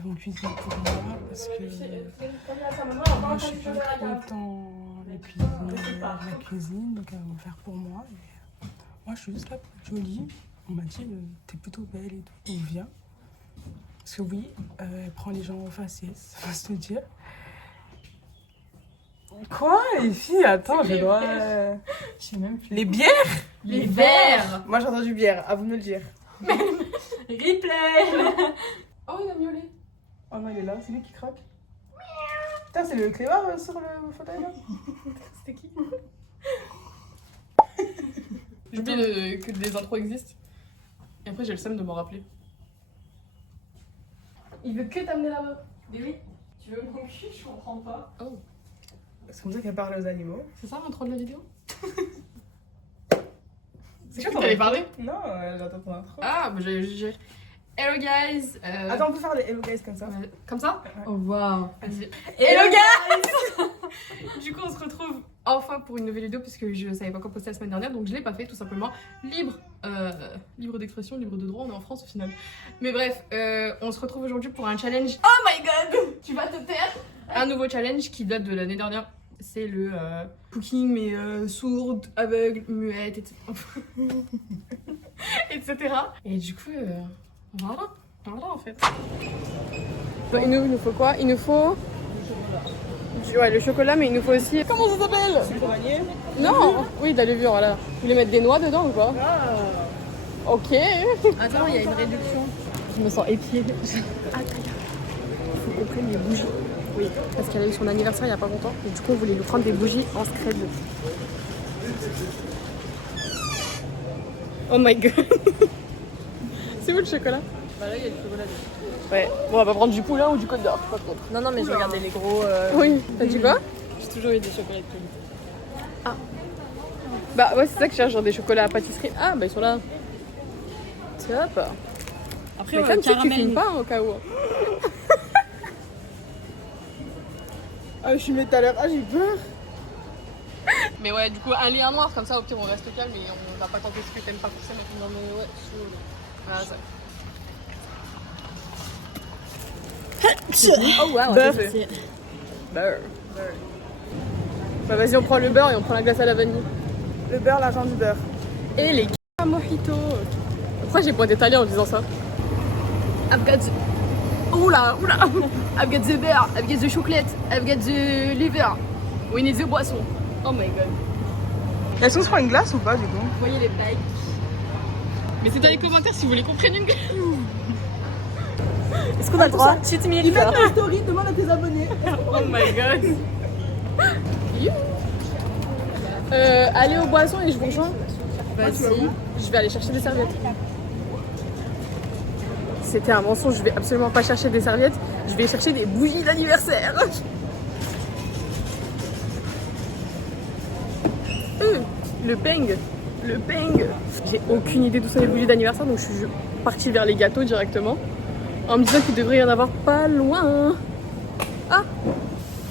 elles vont cuisiner pour moi parce que moi je suis pas trop dans la cuisine, donc elles vont faire pour moi. Et moi je suis juste là pour être jolie. On m'a dit t'es plutôt belle et tout, donc viens. Parce que oui, elle prend les gens au faciès, faut se le dire. Quoi les filles? Attends, je dois... Je sais même plus. Les bières? Les verres. Moi j'ai entendu bière, à vous de me le dire. Replay. Oh, il a miaulé. Oh non, il est là, c'est lui qui croque. Putain, c'est le clébard sur le fauteuil là. C'était qui? J'oublie que des intros existent. Et après, j'ai le seum de m'en rappeler. Il veut que t'amener là-bas. Mais oui. Tu veux mon cul? Je comprends pas. Oh. C'est comme ça qu'elle parle aux animaux. C'est ça l'intro de la vidéo? C'est quoi t'allais parler? Non, j'attends ton intro. Ah, bah j'allais juste dire. Hello guys! Attends, on peut faire les hello guys comme ça. Comme ça? Ouais. Oh waouh! Hello guys! Du coup, on se retrouve enfin pour une nouvelle vidéo puisque je savais pas quoi poster la semaine dernière, donc je l'ai pas fait tout simplement. Libre d'expression, libre de droit, on est en France au final. Mais bref, on se retrouve aujourd'hui pour un challenge. Oh my god! Tu vas te taire! Un nouveau challenge qui date de l'année dernière. C'est le cooking, mais sourde, aveugle, muette, etc. etc. Et du coup, voilà en fait. Bah, il nous faut quoi? Il nous faut... Ouais, le chocolat, mais il nous faut aussi... Comment ça s'appelle? Sucre Non! Oui, de la levure, voilà. Vous voulez mettre des noix dedans ou pas? Ok. Attends, il y a une réduction. Je me sens épiée. Ah, il faut qu'on prenne les bougies. Oui, parce qu'elle a eu son anniversaire il n'y a pas longtemps. Et du coup, on voulait lui prendre des bougies en scred. Oh my god. C'est où le chocolat? Bah là, il y a du chocolat. Ouais, bon, on va prendre du poulain ou du côte d'or, pas trop. Non, non, mais je regardais les gros. Oui, t'as dit quoi? J'ai toujours eu des chocolats de qualité. Bah ouais, c'est ça que je cherche, genre des chocolats à pâtisserie. Ah, bah ils sont là. Top. Après, Mais comme si tu filmes pas au cas où. Ah, je suis tout à l'heure. Ah, j'ai peur. Mais ouais, du coup, un lit, un noir, comme ça, au pire, on reste calme et on va pas tenter ce que t'aimes pas forcément. Non, mais ouais, chaud. Voilà, ça. Oh, wow, Beurre. c'est Beurre. Bah vas-y, on prend le beurre et on prend la glace à la vanille. Le beurre, l'argent du beurre. Et les mojito. Pourquoi j'ai pointé italien en disant ça? I've got the... Oula, oula. I've got the beurre, I've got the chocolate, I've got the liver. We need the boisson. Oh my god. Est-ce qu'on se prend une glace ou pas du coup? Vous voyez les bagues. Mais c'est dans les commentaires si vous voulez qu'on prenne une glace. Est-ce qu'on a le droit? Cheat meal. Ils mettent une story, demande à tes abonnés. Oh my god. Allez aux boissons et je vous rejoins. Vas-y. Je vais aller chercher des serviettes. C'était un mensonge, je vais absolument pas chercher des serviettes, je vais chercher des bougies d'anniversaire. Le peng. Le peng. J'ai aucune idée d'où sont les bougies d'anniversaire, donc je suis partie vers les gâteaux directement. En me disant qu'il devrait y en avoir pas loin. Ah,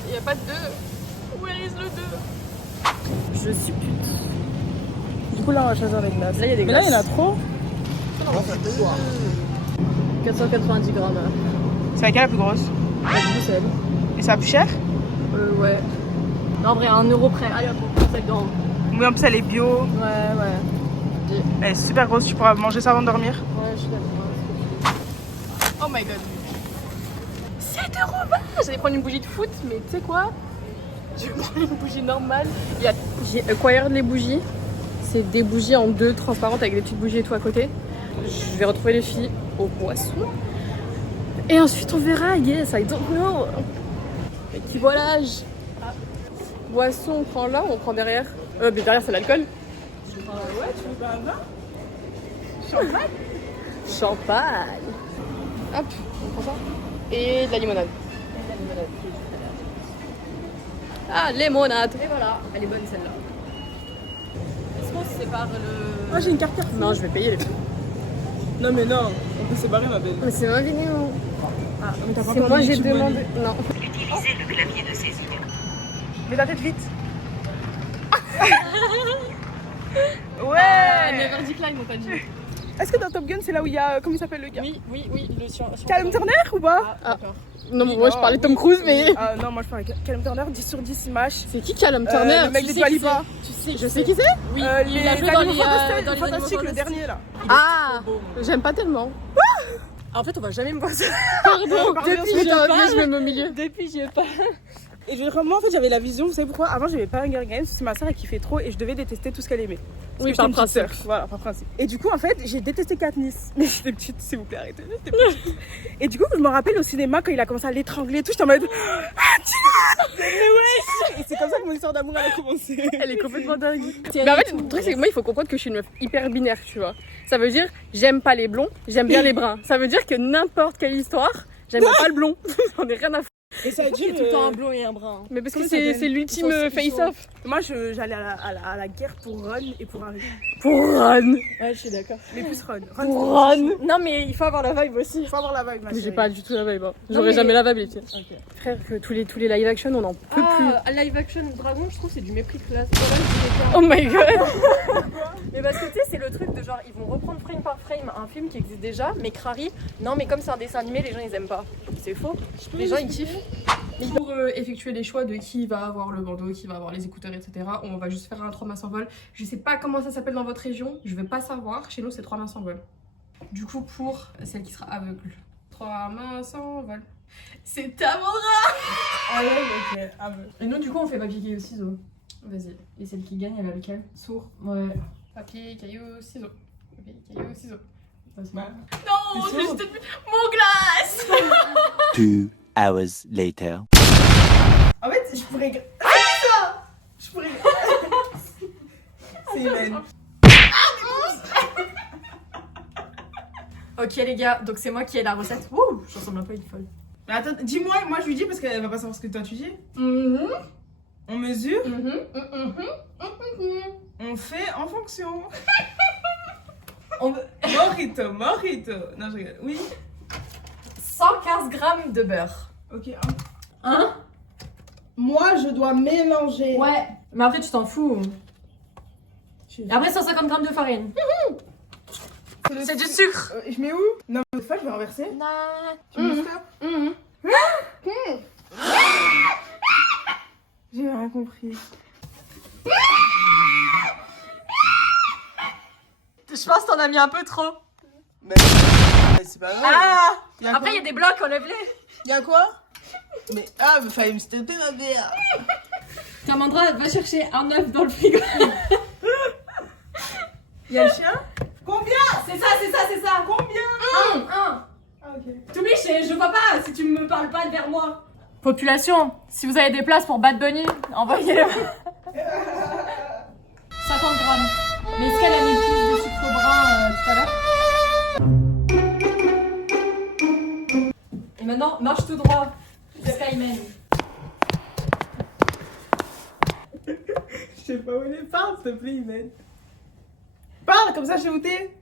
il n'y a pas de 2. Where is le 2? Je suis pute. Du coup, là, on va choisir les glaces. Là, il y a des Mais là, glaces. il y en a trop. 490 grammes. C'est laquelle la plus grosse? Du coup, c'est elle. Et ça plus cher? Ouais. Non, en vrai, à 1 euro près. Allez, hop, on prend celle d'en haut. Oui, en plus, elle est bio. Ouais. Elle est super grosse, tu pourras manger ça avant de dormir. Ouais, je suis d'accord. Oh my god. 7 €. J'allais prendre une bougie de foot, mais tu sais quoi? Je vais prendre une bougie normale. J'ai acquired les bougies. C'est des bougies en 2 transparentes avec des petites bougies et tout à côté. Je vais retrouver les filles au boisson. Et ensuite on verra, yes, I don't know. Équivolage. Boisson, on prend là ou on prend derrière? Mais derrière c'est l'alcool. Ouais, tu veux pas un vin? Champagne. Hop, on prend ça. Et de la limonade. Ah, limonade. Et voilà, elle est bonne celle-là. Est-ce qu'on se sépare le. Ah, j'ai une carte Carrefour. Non, je vais payer les filles. Non, mais non, on peut se séparer, ma belle. Mais c'est ma vidéo. Ah, mais t'as pas C'est encore moi dit j'ai YouTube demandé. Money. Non. Utilisez le clavier de saisie. Mets ta tête vite. Ouais. Never decline, on t'a dit. Est-ce que dans Top Gun, c'est là où il y a. Comment il s'appelle le gars? Oui, le sur. Callum Turner ou pas? Ah, non, mais moi je parlais de Tom Cruise, mais. Ah non, moi je parlais de Callum Turner, 10 sur 10 image. C'est qui Callum Turner? Le mec Tu de sais Dua qui Lipa. c'est? Je sais qui c'est? Oui, il a joué dans les Fantastiques, Animaux le dernier là. Ah, j'aime pas tellement. En fait, on va jamais me voir. Pardon, depuis je t'as parle. vu, je me mets au milieu. Depuis, je pas. Et vraiment, en fait, j'avais la vision, vous savez pourquoi? Avant, j'aimais pas Hunger Games, c'est ma soeur qui fait trop et je devais détester tout ce qu'elle aimait. Parce Oui, que par j'étais une petite principe. sœur. Voilà, par principe. Et du coup, en fait, j'ai détesté Katniss. Mais j'étais petite, s'il vous plaît, arrêtez. J'étais petite. Et du coup, je me rappelle au cinéma quand il a commencé à l'étrangler et tout, j'étais en mode. Ah, mais wesh! Et c'est comme ça que mon histoire d'amour elle a commencé. Elle est complètement dingue. Mais en fait, le truc, c'est que moi, il faut comprendre que je suis une meuf hyper binaire, tu vois. Ça veut dire, j'aime pas les blonds, j'aime bien les bruns. Ça veut dire que n'importe quelle histoire, j'aime pas le blond. J'en ai rien à foutre. Et ça a Il y a tout le temps un blond et un brun. Mais parce que Comment ça c'est s'appelle l'ultime face-off. Moi, j'allais à la guerre pour Ron et pour Harry. Pour Ron. Ouais, je suis d'accord. Mais plus Ron. Pour Ron. Non, mais il faut avoir la vibe aussi. Faut avoir la vibe, ma Mais j'ai chérie. pas du tout la vibe. Hein. J'aurais mais- jamais la vibe, les filles. Frère, que tous les live action, on en peut plus. Ah, live action dragon, je trouve c'est du mépris de classe. Oh my god. Mais parce que tu sais, c'est le truc de genre, ils vont reprendre frame par frame un film qui existe déjà, mais Crary, non, mais comme c'est un dessin animé, les gens ils aiment pas. C'est faux. Les gens ils kiffent. Pour effectuer les choix de qui va avoir le bandeau, qui va avoir les écouteurs, etc., on va juste faire un 3 mains sans vol. Je sais pas comment ça s'appelle dans votre région, je vais pas savoir. Chez nous, c'est 3 mains sans vol. Du coup, pour celle qui sera aveugle, 3 mains sans vol. C'est à mon Ah ouais, ok. Ah ouais. Et nous, du coup, on fait papier, caillou, ciseaux. Vas-y. Et celle qui gagne, elle a lequel? Sourd. Ouais. Papier, caillou, ciseaux. Papier, caillou, ciseaux. Vas-y. Bah. Non, j'ai juste mon glace. 2 hours later. En fait, je pourrais. Je pourrais. C'est humaine. Ok les gars, donc c'est moi qui ai la recette. Ouh, je ressemble un peu à une folle. Mais attends, dis-moi, moi je lui dis parce qu'elle va pas savoir ce que toi tu dis. On mesure, on fait en fonction. Morito. Non, je rigole. Oui. 115 grammes de beurre. Ok. Hein? Moi, je dois mélanger. Ouais. Mais après tu t'en fous. Et après 150 grammes de farine. C'est du sucre. Je mets où? Non, mais fois, je vais renverser. Non. Tu me ça? J'ai rien compris. Je pense que t'en as mis un peu trop. Mais c'est pas grave. Ah! Y'a Après il y a des blocs, enlève-les. Y'a quoi? Mais mais fallait me stopper ma mère. T'amandra, va chercher un œuf dans le frigo. Y'a le chien? Combien? C'est ça. Combien? Un. Ah, ok. Toubi, je vois pas si tu me parles pas vers moi. Population, si vous avez des places pour Bad Bunny, envoyez-le. 50 grammes. Mais est-ce qu'elle a mis plus de sucre brun tout à l'heure? Et maintenant, marche tout droit jusqu'à Imen. Je sais pas où elle est. Parle, s'il te plaît, Imen. Parle, comme ça, je sais où t'es.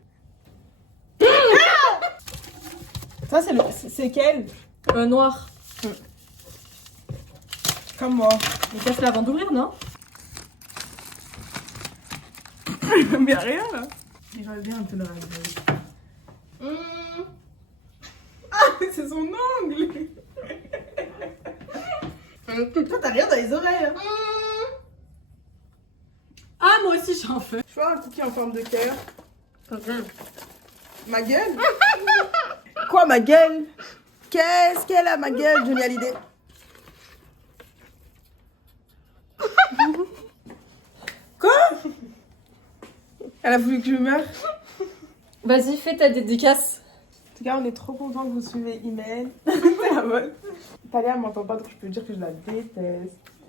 Ça, c'est quel? Noir. Comme moi. Mais casse-la avant d'ouvrir, non? Mais y'a rien, là. J'aurais bien un peu de rage. Ah, c'est son ongle. Toi, t'as rien dans les oreilles. Hein. Ah, moi aussi j'en fais. Je vois un cookie en forme de cœur. Ma gueule? Quoi, ma gueule? Qu'est-ce qu'elle a, ma gueule, Johnny Hallyday? Quoi? Elle a voulu que je meure. Vas-y, fais ta dédicace. En tout cas, on est trop contents que vous suivez Imen. Talia m'entend pas, donc je peux dire que je la déteste.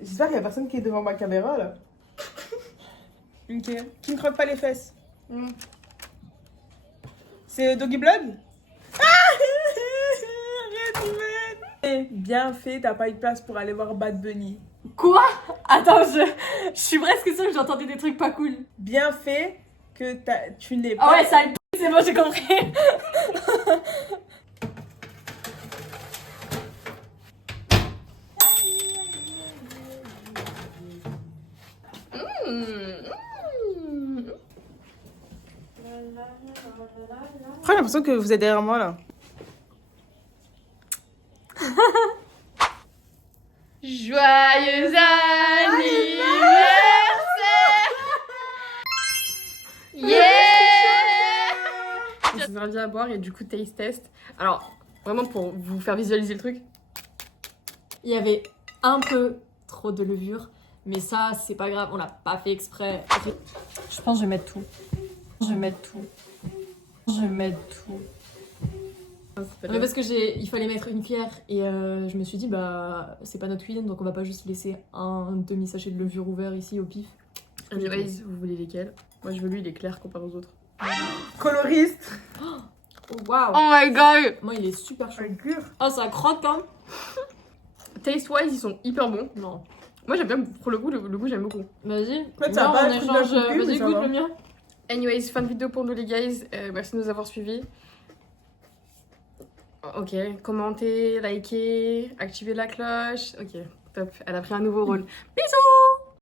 J'espère qu'il y a personne qui est devant ma caméra, là. Ok. Qui ne croque pas les fesses. C'est Doggy Blood? Arrête, Imen. Bien fait, t'as pas eu de place pour aller voir Bad Bunny. Quoi? Attends, je suis presque sûre que j'ai entendu des trucs pas cool. Bien fait que tu n'es pas... Ah ouais, ça a le c'est bon, j'ai compris. l'impression que vous êtes derrière moi là. Joyeux anniversaire! Yeah! On s'est servi à boire et du coup taste test. Alors, vraiment pour vous faire visualiser le truc. Il y avait un peu trop de levure, mais ça, c'est pas grave, on l'a pas fait exprès. Je pense que je vais mettre tout. Je vais mettre tout. Je vais mettre tout. Mais parce que il fallait mettre une cuillère et je me suis dit bah c'est pas notre cuisine donc on va pas juste laisser un demi-sachet de levure ouvert ici au pif. Anyways, vous voulez lesquels? Moi je veux lui, il est clair comparé aux autres. Coloriste. Oh waouh! Oh my god! Moi il est super chaud. Avec pur. Oh ça croque hein? Taste wise, ils sont hyper bons. Non. Moi j'aime bien, pour le goût j'aime beaucoup. Vas-y. fait, ça Non, va on être une échange. belle copine, mais Vas-y ça goûte va. le mien. Anyways, fin de vidéo pour nous les guys. Merci de nous avoir suivis. Ok, commentez, likez, activez la cloche. Ok, top. Elle a pris un nouveau rôle. Bisous!